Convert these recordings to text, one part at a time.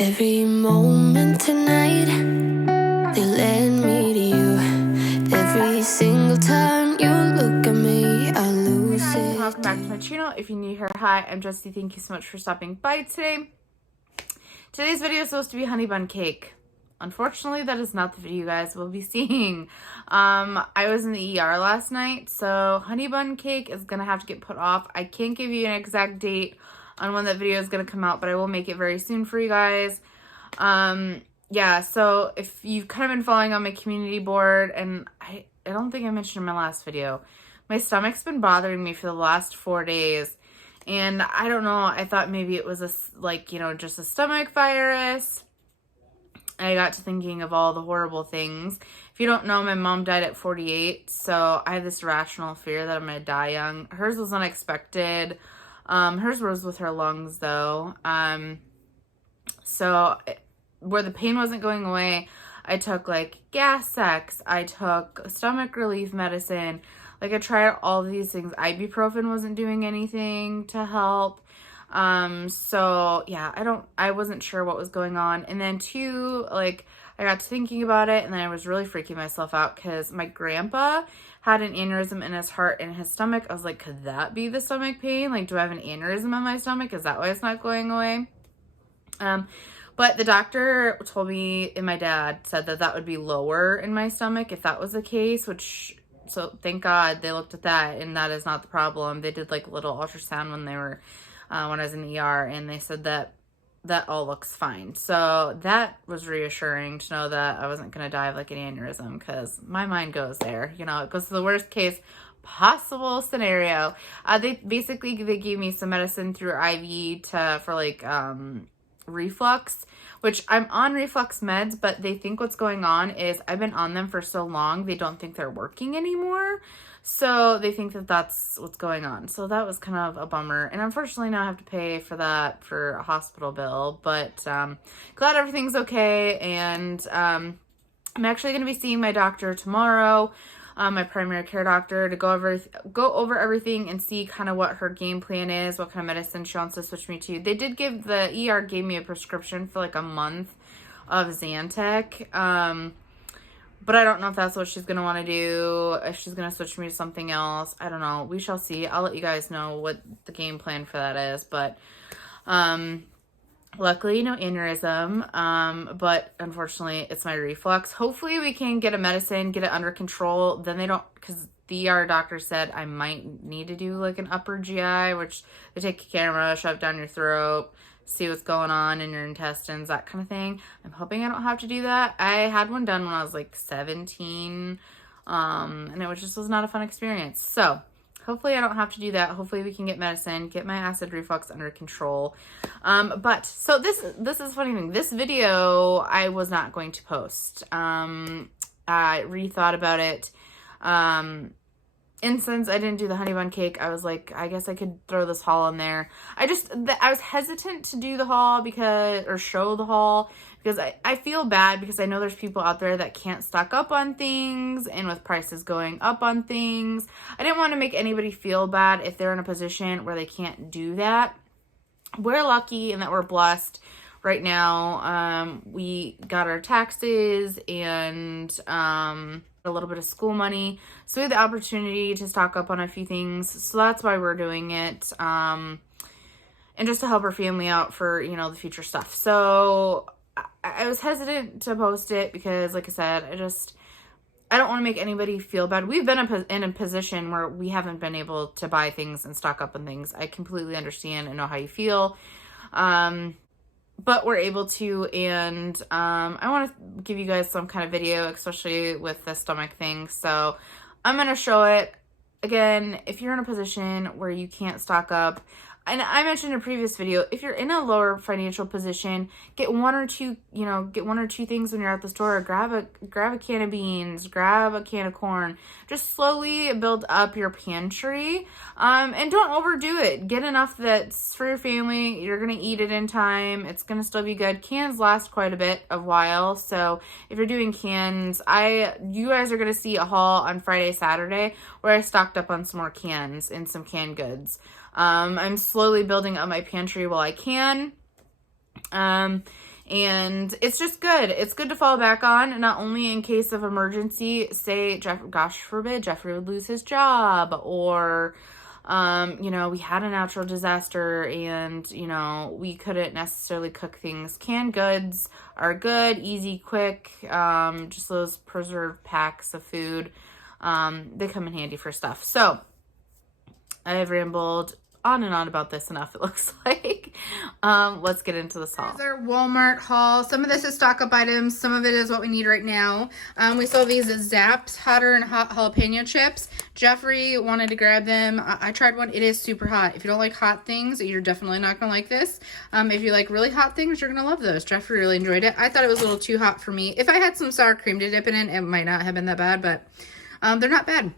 Every moment tonight, they led me to you. Every single time you look at me, I lose it. And welcome back to my channel. If you're new here, hi, I'm Jessie. Thank you so much for stopping by today. Today's video is supposed to be honey bun cake. Unfortunately, that is not the video you guys will be seeing. I was in the ER last night, so honey bun cake is gonna have to get put off. I can't give you an exact date on when that video is gonna come out, but I will make it very soon for you guys. Yeah, so if you've kind of been following on my community board, and I don't think I mentioned in my last video, my stomach's been bothering me for the last 4 days. And I don't know, I thought maybe it was just a stomach virus. I got to thinking of all the horrible things. If you don't know, my mom died at 48, so I had this irrational fear that I'm going to die young. Hers was unexpected. Hers was with her lungs, though. So where the pain wasn't going away, I took, Gas X. I took stomach relief medicine. I tried all these things. Ibuprofen wasn't doing anything to help. So yeah, I wasn't sure what was going on. And then two, I got to thinking about it, and then I was really freaking myself out because my grandpa had an aneurysm in his heart and his stomach. I was like, could that be the stomach pain? Do I have an aneurysm in my stomach? Is that why it's not going away? But the doctor told me, and my dad said that would be lower in my stomach if that was the case, so thank God they looked at that, and that is not the problem. They did a little ultrasound when I was in the ER, and they said that all looks fine. So that was reassuring to know that I wasn't going to die of an aneurysm, because my mind goes there. It goes to the worst case possible scenario. They gave me some medicine through IV for reflux, which I'm on reflux meds, but they think what's going on is I've been on them for so long, they don't think they're working anymore. So they think that that's what's going on. So that was kind of a bummer. And unfortunately now I have to pay for that for a hospital bill, but glad everything's okay. And I'm actually going to be seeing my doctor tomorrow, my primary care doctor, to go over everything and see kind of what her game plan is, what kind of medicine she wants to switch me to. They did the ER gave me a prescription for a month of Zantac. But I don't know if that's what she's going to want to do, if she's going to switch me to something else. I don't know. We shall see. I'll let you guys know what the game plan for that is. But luckily, no aneurysm. But unfortunately, it's my reflux. Hopefully, we can get a medicine, get it under control. Then they don't, because the ER doctor said I might need to do an upper GI, which they take a camera, shove it down your throat, see what's going on in your intestines, that kind of thing. I'm hoping I don't have to do that. I had one done when I was 17, and it was not a fun experience. So hopefully I don't have to do that. Hopefully we can get medicine, get my acid reflux under control. So this is a funny thing. This video I was not going to post. I rethought about it. And since I didn't do the honey bun cake, I was like, I guess I could throw this haul in there. I was hesitant to do the haul or show the haul because I feel bad, because I know there's people out there that can't stock up on things, and with prices going up on things, I didn't want to make anybody feel bad if they're in a position where they can't do that. We're lucky in that we're blessed right now. We got our taxes and, a little bit of school money, so we had the opportunity to stock up on a few things, so that's why we're doing it, and just to help our family out for the future stuff. So I was hesitant to post it because, like I said, I don't want to make anybody feel bad. We've been in a position where we haven't been able to buy things and stock up on things. I completely understand and know how you feel. But we're able to, and I want to give you guys some kind of video, especially with the stomach thing. So I'm going to show it. Again, if you're in a position where you can't stock up, and I mentioned in a previous video, if you're in a lower financial position, get one or two things when you're at the store. Grab a can of beans, grab a can of corn. Just slowly build up your pantry, and don't overdo it. Get enough that's for your family. You're gonna eat it in time. It's gonna still be good. Cans last quite a while, so if you're doing cans, you guys are gonna see a haul on Friday, Saturday, where I stocked up on some more cans and some canned goods. I'm slowly building up my pantry while I can. And it's just good. It's good to fall back on, not only in case of emergency, say, gosh forbid, Jeffrey would lose his job, or, you know, we had a natural disaster and, you know, we couldn't necessarily cook things. Canned goods are good, easy, quick, just those preserved packs of food. They come in handy for stuff. So I have rambled on and on about this enough, it looks like. Let's get into this haul. Here's our Walmart haul. Some of this is stock up items. Some of it is what we need right now. We saw these Zapp's hotter and hot jalapeno chips. Jeffrey wanted to grab them. I tried one. It is super hot. If you don't like hot things, you're definitely not gonna like this. If you like really hot things, you're gonna love those. Jeffrey really enjoyed it. I thought it was a little too hot for me. If I had some sour cream to dip in it, it might not have been that bad, but they're not bad.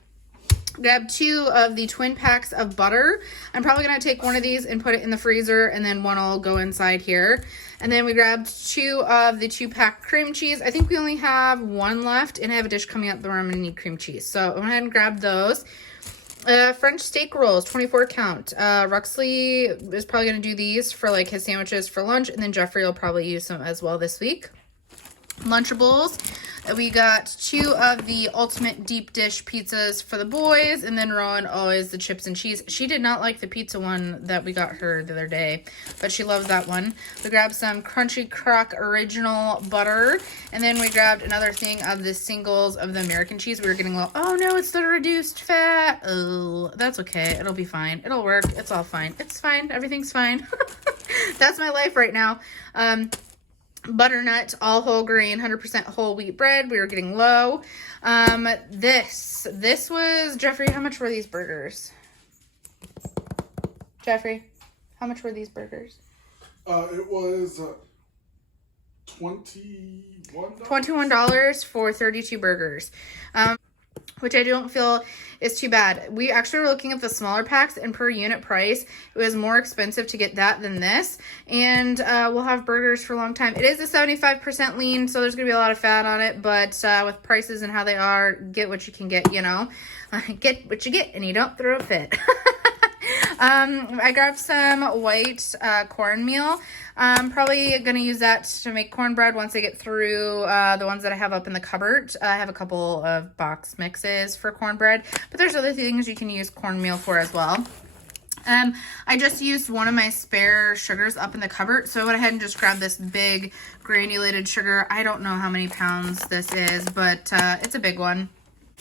Grab 2 of the twin packs of butter. I'm probably going to take one of these and put it in the freezer, and then one will go inside here. And then we grabbed 2 of the 2-pack cream cheese. I think we only have 1 left, and I have a dish coming up where I'm going to need cream cheese. So I went ahead and grabbed those. French steak rolls, 24 count. Ruxley is probably going to do these for like his sandwiches for lunch, and then Jeffrey will probably use some as well this week. Lunchables. We got 2 of the ultimate deep dish pizzas for the boys, and then Rowan always the chips and cheese. She did not like the pizza one that we got her the other day, but she loves that one. We grabbed some Crunchy Crock original butter, and then we grabbed another thing of the singles of the American cheese. We were getting low. Oh no, it's the reduced fat. Oh, that's okay. It'll be fine. It'll work. It's all fine. It's fine. Everything's fine. That's my life right now. Butternut, all whole grain, 100% whole wheat bread. We were getting low. This was, Jeffrey, how much were these burgers? Jeffrey, how much were these burgers? It was $21. $21 for 32 burgers. Which I don't feel is too bad. We actually were looking at the smaller packs, and per unit price, it was more expensive to get that than this. And we'll have burgers for a long time. It is a 75% lean, so there's going to be a lot of fat on it. But with prices and how they are, get what you can get, you know. Get what you get, and you don't throw a fit. I grabbed some white cornmeal. I'm probably going to use that to make cornbread once I get through the ones that I have up in the cupboard. I have a couple of box mixes for cornbread, but there's other things you can use cornmeal for as well. I just used one of my spare sugars up in the cupboard, so I went ahead and just grabbed this big granulated sugar. I don't know how many pounds this is, but it's a big one.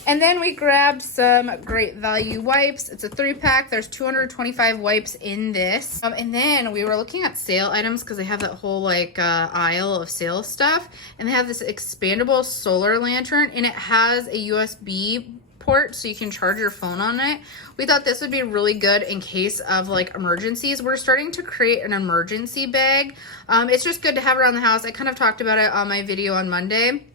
And then we grabbed some Great Value wipes. It's a 3-pack. There's 225 wipes in this. And then we were looking at sale items because they have that whole like aisle of sale stuff. And they have this expandable solar lantern, and it has a USB port so you can charge your phone on it. We thought this would be really good in case of like emergencies. We're starting to create an emergency bag. It's just good to have around the house. I kind of talked about it on my video on Monday.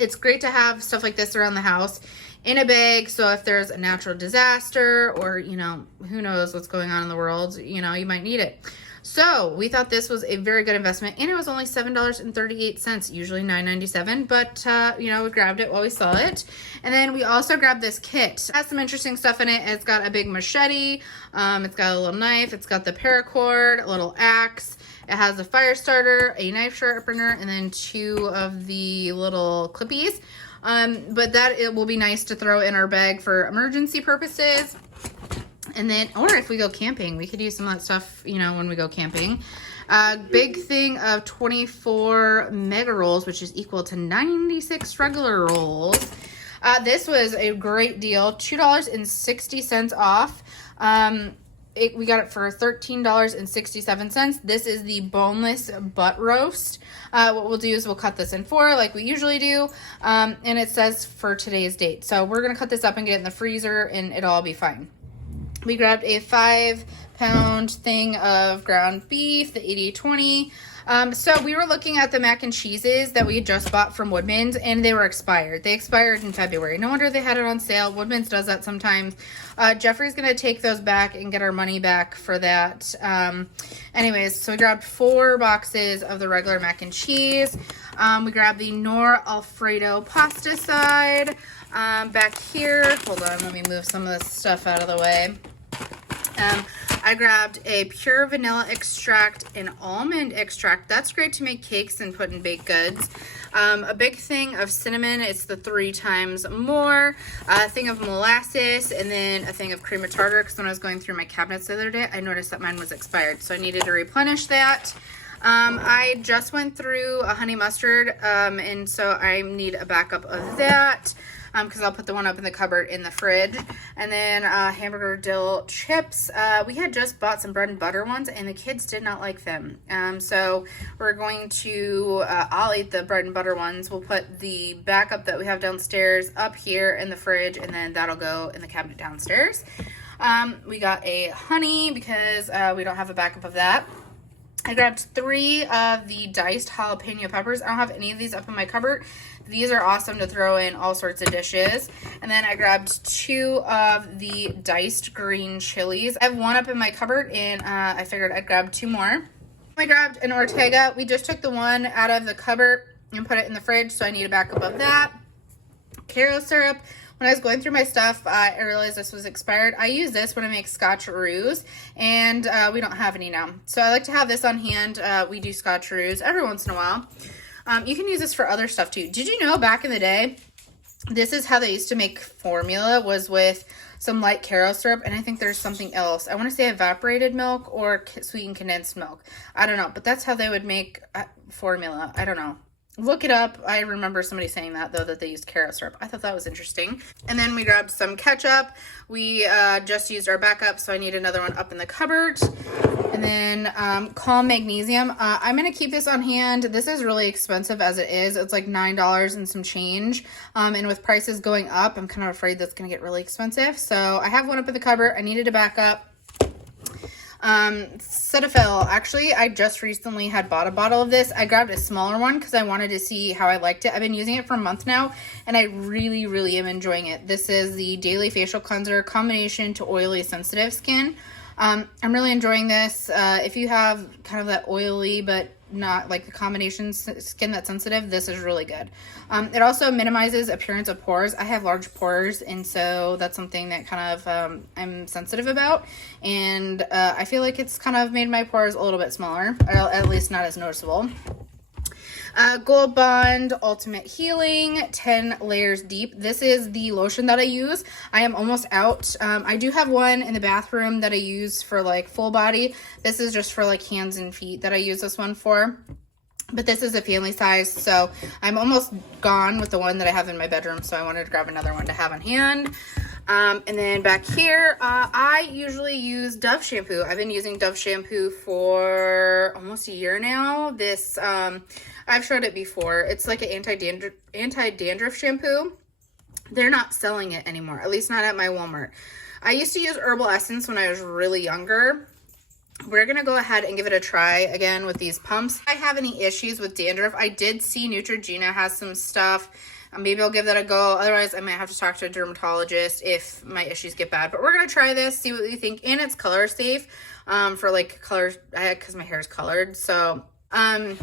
It's great to have stuff like this around the house in a bag, so if there's a natural disaster or, you know, who knows what's going on in the world, you know, you might need it. So we thought this was a very good investment, and it was only $7.38, usually $9.97, but, you know, we grabbed it while we saw it. And then we also grabbed this kit. It has some interesting stuff in it. It's got a big machete, it's got a little knife, it's got the paracord, a little axe. It has a fire starter, a knife sharpener, and then 2 of the little clippies. But that it will be nice to throw in our bag for emergency purposes. And then, or if we go camping, we could use some of that stuff, you know, when we go camping. Big thing of 24 mega rolls, which is equal to 96 regular rolls. This was a great deal, $2.60 off. We got it for $13.67. This is the boneless butt roast. What we'll do is we'll cut this in 4 like we usually do. And it says for today's date. So we're going to cut this up and get it in the freezer, and it'll all be fine. We grabbed a 5-pound thing of ground beef, the 80/20. So we were looking at the mac and cheeses that we had just bought from Woodman's, and they were expired. They expired in February. No wonder they had it on sale. Woodman's does that sometimes. Jeffrey's going to take those back and get our money back for that. Anyways, so we grabbed 4 boxes of the regular mac and cheese. We grabbed the Nor Alfredo pasta side. Back here, hold on, let me move some of this stuff out of the way. I grabbed a pure vanilla extract and almond extract. That's great to make cakes and put in baked goods. A big thing of cinnamon, it's the 3 times more. A thing of molasses, and then a thing of cream of tartar, because when I was going through my cabinets the other day, I noticed that mine was expired, so I needed to replenish that. I just went through a honey mustard, and so I need a backup of that. Because I'll put the one up in the cupboard in the fridge. And then hamburger dill chips. We had just bought some bread and butter ones, and the kids did not like them. So we're going to, I'll eat the bread and butter ones. We'll put the backup that we have downstairs up here in the fridge, and then that'll go in the cabinet downstairs. We got a honey because we don't have a backup of that. I grabbed 3 of the diced jalapeno peppers. I don't have any of these up in my cupboard. These are awesome to throw in all sorts of dishes. And then I grabbed 2 of the diced green chilies. I have 1 up in my cupboard, and I figured I'd grab 2 more. I grabbed an Ortega. We just took the one out of the cupboard and put it in the fridge, so I need a backup of that. Caro syrup. When I was going through my stuff, I realized this was expired. I use this when I make scotcheroos, and we don't have any now. So I like to have this on hand. We do scotcheroos every once in a while. You can use this for other stuff too. Did you know back in the day, this is how they used to make formula, was with some light Caro syrup, and I think there's something else. I want to say evaporated milk or sweetened condensed milk. I don't know, but that's how they would make formula. I don't know. Look it up. I remember somebody saying that, though, that they used Caro syrup. I thought that was interesting. And then we grabbed some ketchup. We just used our backup, so I need another one up in the cupboard. And then Calm Magnesium. I'm going to keep this on hand. This is really expensive as it is. It's like $9 and some change. And with prices going up, I'm kind of afraid that's going to get really expensive. So I have one up in the cupboard. I needed a backup. Cetaphil. Actually, I just recently had bought a bottle of this. I grabbed a smaller one because I wanted to see how I liked it. I've been using it for a month now, and I really, really am enjoying it. This is the Daily Facial Cleanser combination to oily sensitive skin. I'm really enjoying this. If you have kind of that oily but not like the combination skin that's sensitive, this is really good. It also minimizes appearance of pores. I have large pores, and so that's something that kind of I'm sensitive about, and I feel like it's kind of made my pores a little bit smaller, or at least not as noticeable. Gold Bond Ultimate Healing 10 Layers Deep. This is the lotion that I use. I am almost out. I do have one in the bathroom that I use for like full body. This is just for like hands and feet that I use this one for. But this is a family size, so I'm almost gone with the one that I have in my bedroom, so I wanted to grab another one to have on hand. And then back here, I usually use Dove shampoo. I've been using Dove shampoo for almost a year now. This, I've showed it before. It's like an anti-dandruff shampoo. They're not selling it anymore, at least not at my Walmart. I used to use Herbal Essence when I was really younger. We're going to go ahead and give it a try again with these pumps. If I have any issues with dandruff, I did see Neutrogena has some stuff. Maybe I'll give that a go. Otherwise, I might have to talk to a dermatologist if my issues get bad. But we're going to try this, see what we think. And it's color safe for like color, because my hair is colored. So I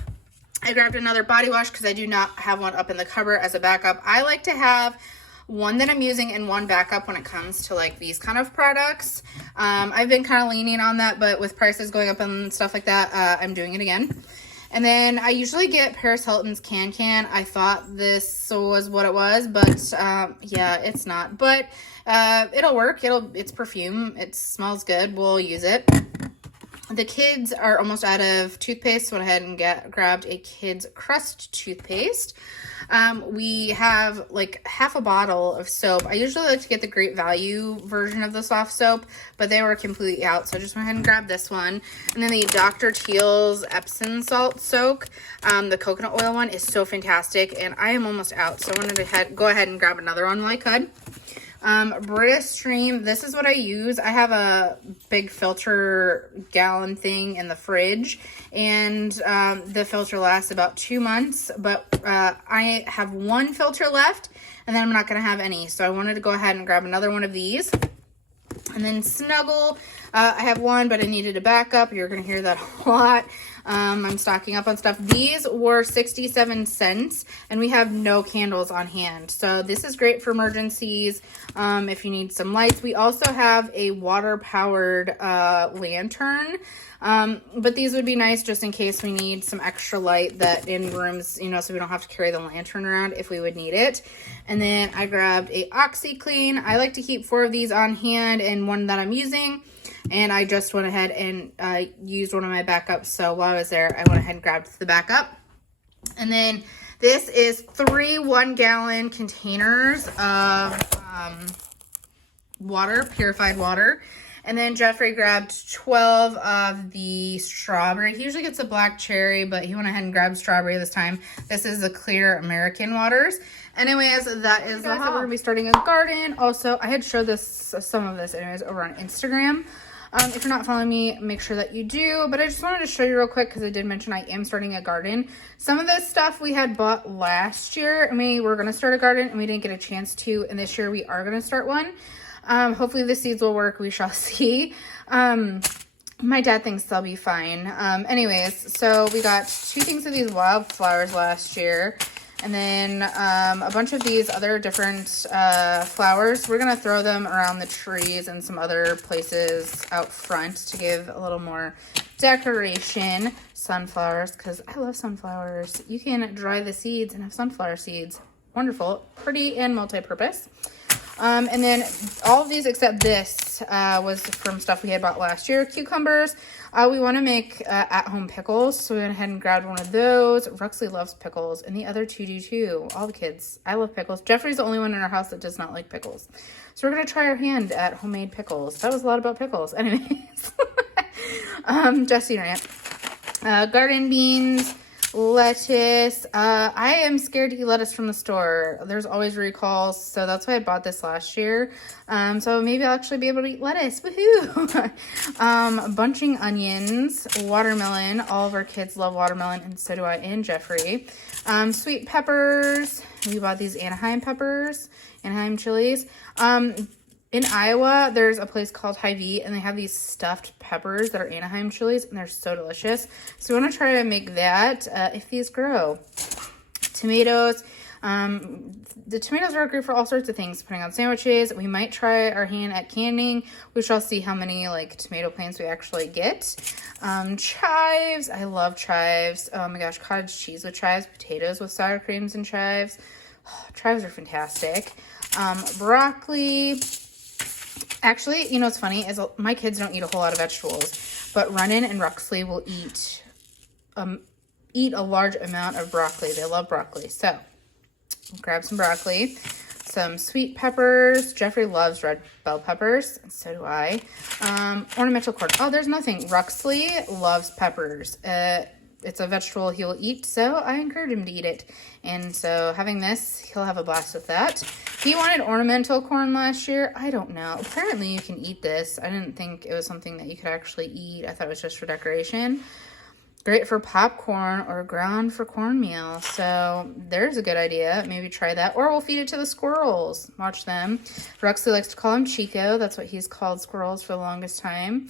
grabbed another body wash because I do not have one up in the cupboard as a backup. I like to have one that I'm using and one backup when it comes to like these kind of products. I've been kind of leaning on that, but with prices going up and stuff like that, I'm doing it again. And then I usually get Paris Hilton's Can. I thought this was what it was, but yeah, it's not. But it'll work. It's perfume. It smells good. We'll use it. The kids are almost out of toothpaste, so I went ahead and grabbed a Kids Crust toothpaste. We have like half a bottle of soap. I usually like to get the Great Value version of the soft soap, but they were completely out, so I just went ahead and grabbed this one. And then the Dr. Teals Epsom Salt Soak. The coconut oil one is so fantastic, and I am almost out, so I wanted to go ahead and grab another one while I could. Brita Stream, this is what I use. I have a big filter gallon thing in the fridge, and the filter lasts about 2 months, but I have one filter left, and then I'm not going to have any, so I wanted to go ahead and grab another one of these. And then Snuggle, I have one, but I needed a backup. You're going to hear that a lot. I'm stocking up on stuff. These were 67 cents, and we have no candles on hand. So this is great for emergencies, if you need some lights. We also have a water-powered lantern, but these would be nice just in case we need some extra light that in rooms, you know, so we don't have to carry the lantern around if we would need it. And then I grabbed a Oxiclean. I like to keep 4 of these on hand and one that I'm using. And I just went ahead and used one of my backups. So while I was there, I went ahead and grabbed the backup. And then this is 3 1-gallon containers of water, purified water. And then Jeffrey grabbed 12 of the strawberry. He usually gets a black cherry, but he went ahead and grabbed strawberry this time. This is the clear American waters. Anyways, that is the haul. We're going to be starting a garden. Also, I had showed this, some of this anyways, over on Instagram. If you're not following me, make sure that you do. But I just wanted to show you real quick because I did mention I am starting a garden. Some of this stuff we had bought last year, and we were going to start a garden, and we didn't get a chance to. And this year we are going to start one. Hopefully the seeds will work. We shall see. My dad thinks they'll be fine. Anyways, so we got 2 things of these wildflowers last year. And then a bunch of these other different flowers. We're going to throw them around the trees and some other places out front to give a little more decoration. Sunflowers, because I love sunflowers. You can dry the seeds and have sunflower seeds. Wonderful. Pretty and multi-purpose. And then all of these except this was from stuff we had bought last year. Cucumbers. We want to make at-home pickles, so we went ahead and grabbed one of those. Ruxley loves pickles, and the other 2 do too. All the kids. I love pickles. Jeffrey's the only one in our house that does not like pickles. So we're going to try our hand at homemade pickles. That was a lot about pickles. Anyways. Jesse rant. Garden beans. Lettuce. I am scared to eat lettuce from the store. There's always recalls, so that's why I bought this last year. So maybe I'll actually be able to eat lettuce. Woohoo! Bunching onions, watermelon. All of our kids love watermelon, and so do I and Jeffrey. Sweet peppers. We bought these Anaheim peppers, Anaheim chilies. In Iowa, there's a place called Hy-Vee, and they have these stuffed peppers that are Anaheim chilies, and they're so delicious. So we want to try to make that if these grow. Tomatoes. The tomatoes are great for all sorts of things, putting on sandwiches. We might try our hand at canning. We shall see how many like tomato plants we actually get. Chives. I love chives. Oh my gosh, cottage cheese with chives, potatoes with sour creams and chives. Oh, chives are fantastic. Broccoli. Actually, you know what's funny is my kids don't eat a whole lot of vegetables, but Runnin and Ruxley will eat a large amount of broccoli. They love broccoli. So grab some broccoli, some sweet peppers. Jeffrey loves red bell peppers, and so do I. Ornamental corn. Oh, there's nothing. Ruxley loves peppers. It's a vegetable he will eat, so I encourage him to eat it. And so having this, he'll have a blast with that. He wanted ornamental corn last year. I don't know. Apparently you can eat this. I didn't think it was something that you could actually eat. I thought it was just for decoration. Great for popcorn or ground for cornmeal. So there's a good idea. Maybe try that. Or we'll feed it to the squirrels. Watch them. Ruxley likes to call him Chico. That's what he's called squirrels for the longest time.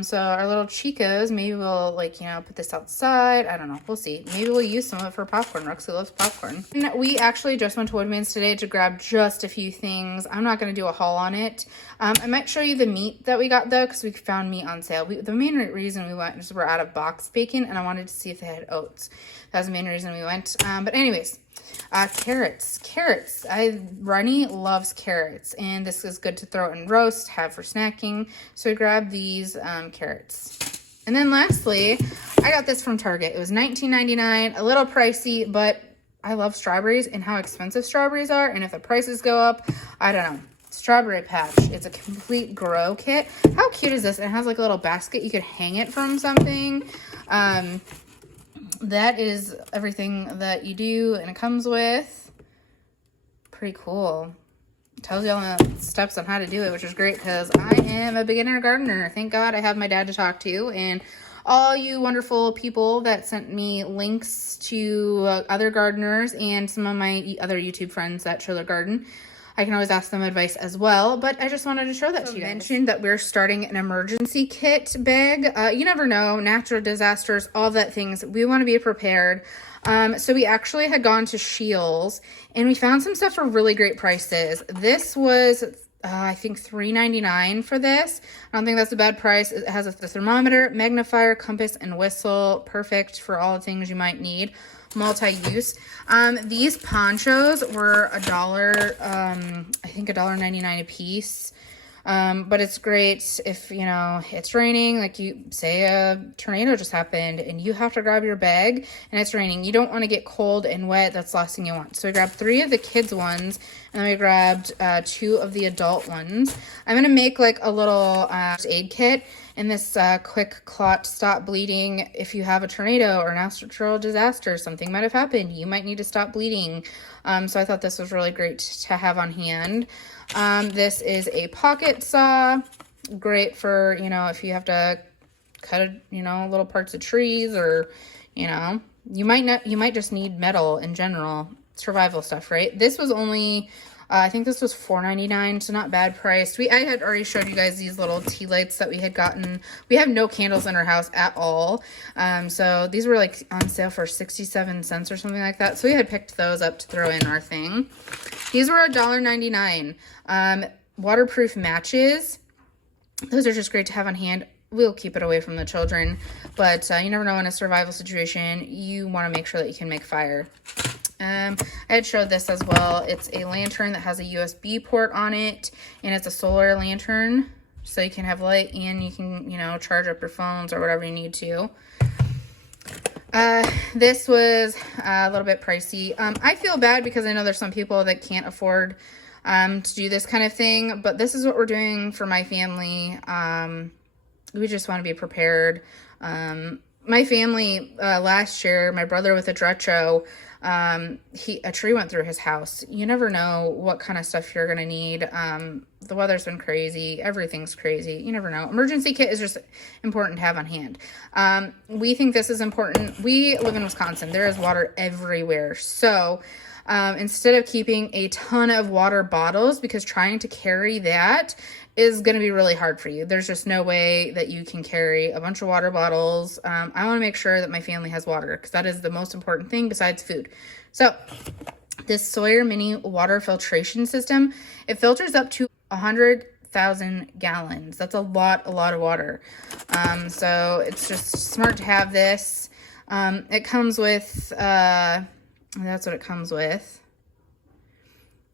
So our little Chicos, maybe we'll put this outside. I don't know. We'll see. Maybe we'll use some of it for popcorn. Ruxley loves popcorn. And we actually just went to Woodman's today to grab just a few things. I'm not going to do a haul on it. I might show you the meat that we got though, because we found meat on sale. The main reason we went is we're out of boxed bacon, and I wanted to see if they had oats. That was the main reason we went. But anyways, carrots. Ronnie loves carrots, and this is good to throw in roast, have for snacking. So we grabbed these carrots. And then lastly, I got this from Target. It was $19.99, a little pricey, but I love strawberries and how expensive strawberries are. And if the prices go up, I don't know. Strawberry Patch. It's a complete grow kit. How cute is this? It has like a little basket. You could hang it from something. That is everything that you do, and it comes with. Pretty cool. It tells you all the steps on how to do it, which is great because I am a beginner gardener. Thank God I have my dad to talk to, and all you wonderful people that sent me links to other gardeners and some of my other YouTube friends that show their garden. I can always ask them advice as well, but I just wanted to show that to you guys. Mentioned that we're starting an emergency kit bag. You never know, natural disasters, all that things. We want to be prepared. So we actually had gone to Shields and we found some stuff for really great prices. This was I think $3.99 for this. I don't think that's a bad price. It has a thermometer, magnifier, compass, and whistle. Perfect for all the things you might need. Multi-use. These ponchos were I think $1.99 a piece. But it's great if, you know, it's raining, like you say a tornado just happened and you have to grab your bag and it's raining. You don't want to get cold and wet. That's the last thing you want. So we grabbed 3 of the kids ones and then we grabbed 2 of the adult ones. I'm going to make like a little aid kit in this quick clot stop bleeding. If you have a tornado or a natural disaster, something might have happened. You might need to stop bleeding. So I thought this was really great to have on hand. This is a pocket saw, great for, you know, if you have to cut, you know, little parts of trees or, you know, you might just need metal in general, survival stuff, right? This was only, I think this was $4.99, so not bad price. I had already showed you guys these little tea lights that we had gotten. We have no candles in our house at all. So these were like on sale for 67 cents or something like that. So we had picked those up to throw in our thing. These were $1.99. Waterproof matches. Those are just great to have on hand. We'll keep it away from the children, but you never know in a survival situation, you want to make sure that you can make fire. I had showed this as well. It's a lantern that has a USB port on it, and it's a solar lantern, so you can have light and you can, you know, charge up your phones or whatever you need to. This was a little bit pricey. I feel bad because I know there's some people that can't afford to do this kind of thing, but this is what we're doing for my family. We just want to be prepared. My family, last year, my brother with a derecho, a tree went through his house. You never know what kind of stuff you're going to need. The weather's been crazy. Everything's crazy. You never know. Emergency kit is just important to have on hand. We think this is important. We live in Wisconsin. There is water everywhere. So, instead of keeping a ton of water bottles, because trying to carry that is going to be really hard for you. There's just no way that you can carry a bunch of water bottles. I want to make sure that my family has water because that is the most important thing besides food. So this Sawyer mini water filtration system, it filters up to 100,000 gallons. That's a lot of water. So it's just smart to have this. It comes with, that's what it comes with.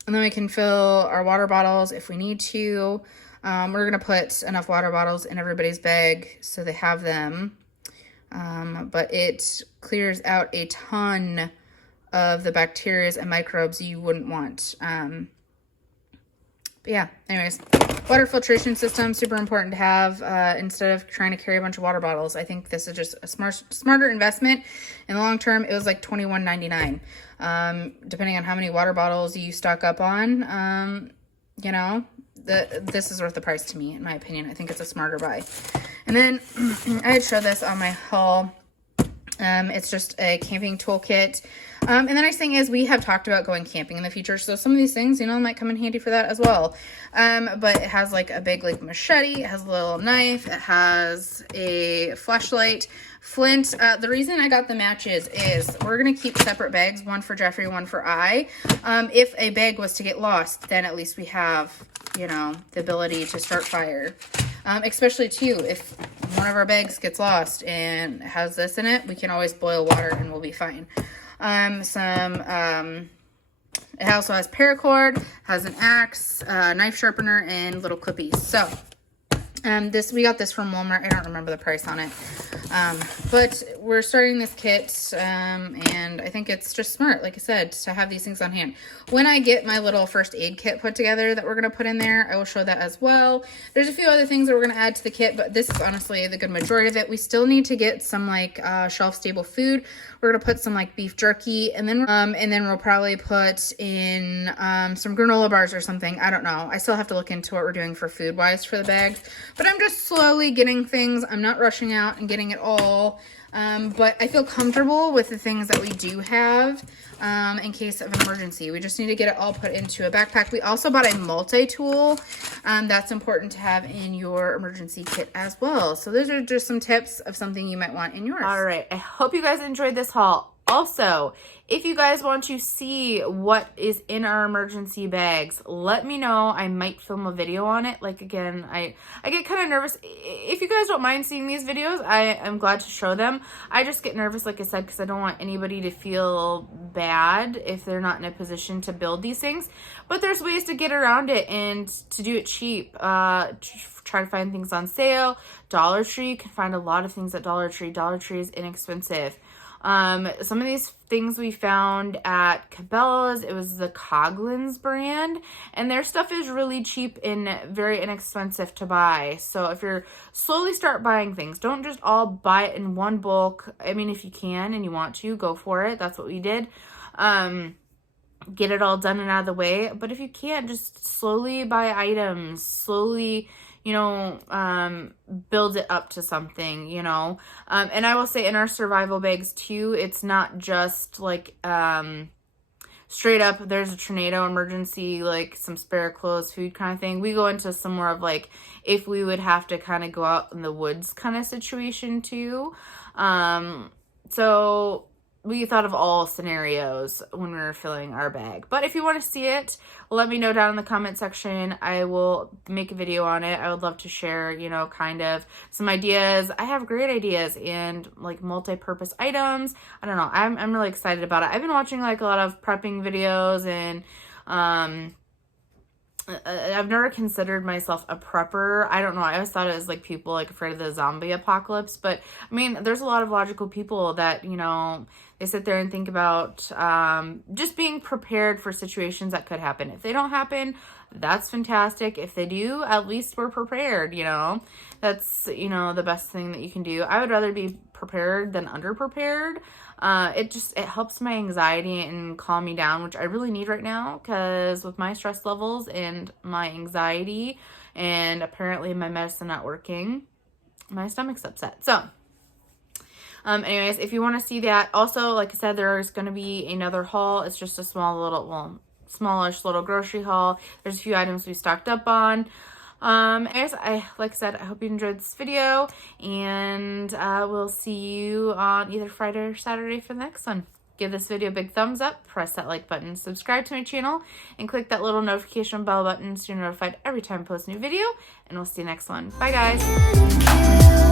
And then we can fill our water bottles if we need to. We're going to put enough water bottles in everybody's bag so they have them. But it clears out a ton of the bacteria and microbes you wouldn't want. But yeah, anyways, water filtration system, super important to have instead of trying to carry a bunch of water bottles. I think this is just a smarter investment. In the long term, it was like $21.99. Depending on how many water bottles you stock up on, you know, this is worth the price to me, in my opinion. I think it's a smarter buy. And then I had showed this on my haul. It's just a camping toolkit. And the nice thing is we have talked about going camping in the future. So some of these things, you know, might come in handy for that as well. But it has like a big like machete. It has a little knife. It has a flashlight, flint. The reason I got the matches is we're going to keep separate bags, one for Jeffrey, one for I. If a bag was to get lost, then at least we have, you know, the ability to start fire. Especially too, if one of our bags gets lost and has this in it, we can always boil water and we'll be fine. It also has paracord, has an axe, knife sharpener, and little clippies. So, we got this from Walmart. I don't remember the price on it. But we're starting this kit, and I think it's just smart, like I said, to have these things on hand. When I get my little first aid kit put together that we're going to put in there, I will show that as well. There's a few other things that we're going to add to the kit, but this is honestly the good majority of it. We still need to get some like shelf-stable food. We're going to put some like beef jerky, and then we'll probably put in some granola bars or something. I don't know. I still have to look into what we're doing for food-wise for the bags, but I'm just slowly getting things. I'm not rushing out and getting it all. But I feel comfortable with the things that we do have in case of an emergency. We just need to get it all put into a backpack. We also bought a multi-tool. That's important to have in your emergency kit as well. So those are just some tips of something you might want in yours. All right. I hope you guys enjoyed this haul. Also, if you guys want to see what is in our emergency bags, let me know. I might film a video on it. Like, again, I get kind of nervous. If you guys don't mind seeing these videos, I am glad to show them. I just get nervous, like I said, because I don't want anybody to feel bad if they're not in a position to build these things. But there's ways to get around it and to do it cheap. Try to find things on sale. Dollar Tree, you can find a lot of things at Dollar Tree. Dollar Tree is inexpensive. Some of these things we found at Cabela's, it was the Coghlan's brand, and their stuff is really cheap and very inexpensive to buy. So if you're slowly start buying things, don't just all buy it in one bulk. I mean, if you can and you want to, go for it. That's what we did. Get it all done and out of the way. But if you can't, just slowly buy items, slowly, you know, build it up to something, you know. And I will say in our survival bags too, it's not just like straight up there's a tornado emergency, like some spare clothes, food kind of thing. We go into some more of like if we would have to kind of go out in the woods kind of situation too. So we thought of all scenarios when we were filling our bag. But if you want to see it, let me know down in the comment section. I will make a video on it. I would love to share, you know, kind of some ideas. I have great ideas and like multi-purpose items. I don't know. I'm really excited about it. I've been watching like a lot of prepping videos, and I've never considered myself a prepper. I don't know. I always thought it was like people like afraid of the zombie apocalypse. But I mean, there's a lot of logical people that, you know, they sit there and think about just being prepared for situations that could happen. If they don't happen, that's fantastic. If they do, at least we're prepared, you know. That's, you know, the best thing that you can do. I would rather be prepared than underprepared. It helps my anxiety and calm me down, which I really need right now, because with my stress levels and my anxiety and apparently my medicine not working, my stomach's upset. So anyways, if you want to see that, also, like I said, there's going to be another haul. It's just a smallish little grocery haul. There's a few items we stocked up on. Anyways, like I said, I hope you enjoyed this video, and we'll see you on either Friday or Saturday for the next one. Give this video a big thumbs up, press that like button, subscribe to my channel, and click that little notification bell button so you're notified every time I post a new video, and we'll see you next one. Bye, guys.